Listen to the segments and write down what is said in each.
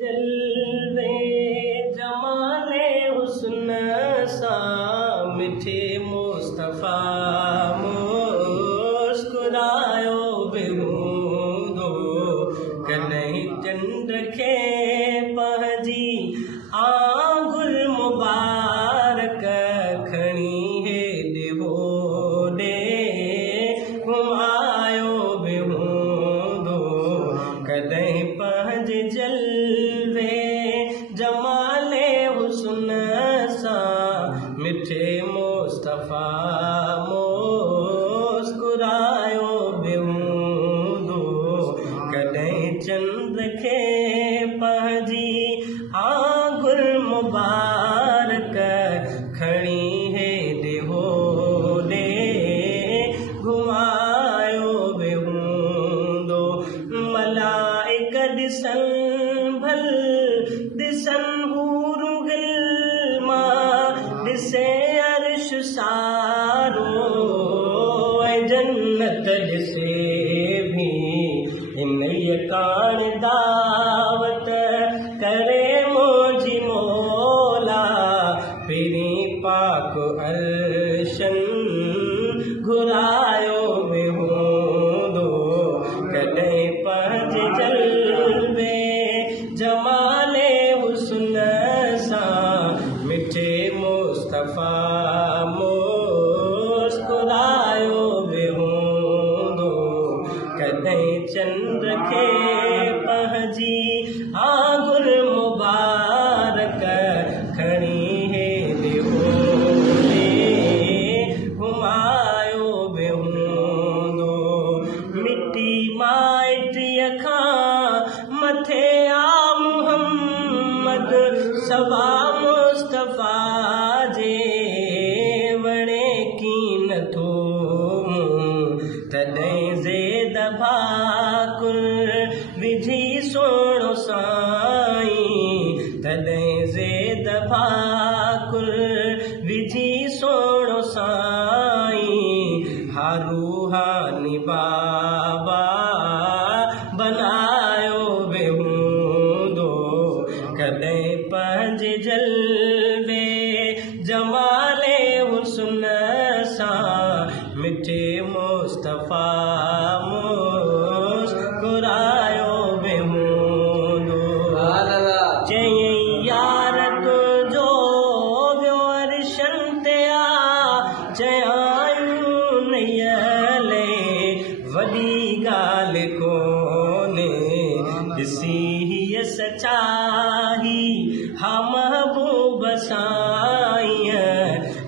जलवे जमाले हुस्न सा मिठे मुस्तफा मुस्कुरायो बेहूदो कन्हई चंद्र खे पहजी आंगुल मुबारक खणी हेॾे होॾे घुमायो बेहूदो कॾहिं पंहिंजे जलवे जमाले हुस्न सां मिठे मुस्तफा मुस्कुरायो बेहूदो कॾहिं चंद्र खे पंहिंजी आंगुल मुबारक खणी हेॾे होॾे घुमायो बेहूदो मलाइक ॾिसन भल ॾिसन हूरूं गिल्मा ॾिसे अर्श सारो ऐं जन्नत ॾिसे भी इन्हीअ कान दावत करे मुंहिंजी मौला पहिरीं पाक अर्शन घुरायो बेहूदो कॾहिं पंहिंजे जलवे जमाले हुस्न सां मिठे मुस्तफा मुस्कुरायो बेहूदो कॾहिं चंद्र खे पंहिंजी आंगुल मुबारक खणी हेॾे होॾे घुमायो बेहूदो मिटी माइटीअ खां मथे आ मुहम्मद सवा मुस्तफा जे वणे कीन थो तॾहिं ज़ेद भाकुर विझी सोणो साईं तॾहिं ज़ेद भाकुर विझी सोणो साईं हारूहानी बाबा बनायो बेहूदो कॾहिं पंहिंजे जलवे जमाले हुस्न सां मिठे मुस्तफा मुस्कुरायो बेहूदो चयईं यार तुंहिंजो वियो अर्शन ते आ चयायूं नयले वॾी ॻाल्हि कोन्हे ॾिसी हीअ सचाही हा महबूब साईं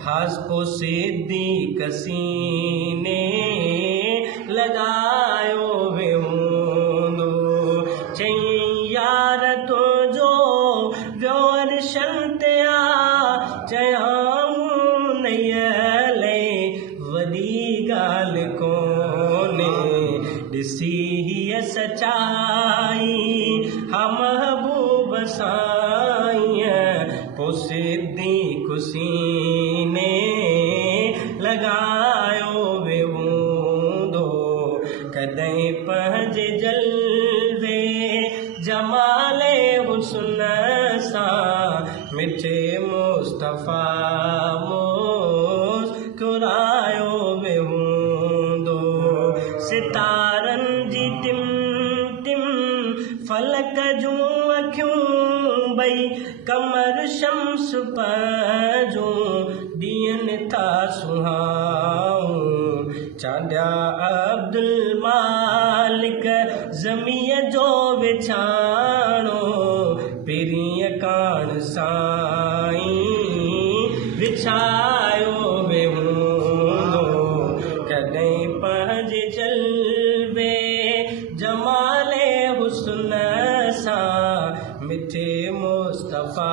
हासको सिद्दीक़ सीने लगायो बेहूदो चयईं यार तुंहिंजो वियो अर्शन ते आ चयाऊं नयले वॾी ॻाल्हि कोन्हे ॾिसी हीअ सचाई हा महबूब साईं पोइ सिद्दीक़ सीने लगायो बेहूदो कॾहिं पंहिंजे जलवे जमाले हुस्न सां मिठे मुस्तफा मुस्कुरायो बेहूदो सितारनि जी टिम टिम फलक जूं अखियूं भई कमर शम्स पंहिंजूं ॾींहनि था सुहाऊं चांडिया अब्दुल मालिक ज़मीअ जो विछाणो पहिरीं कान साईं विछायो बेहूदो कॾहिं पंहिंजे जलवे जमाले हुस्न सां मिठे मुस्तफा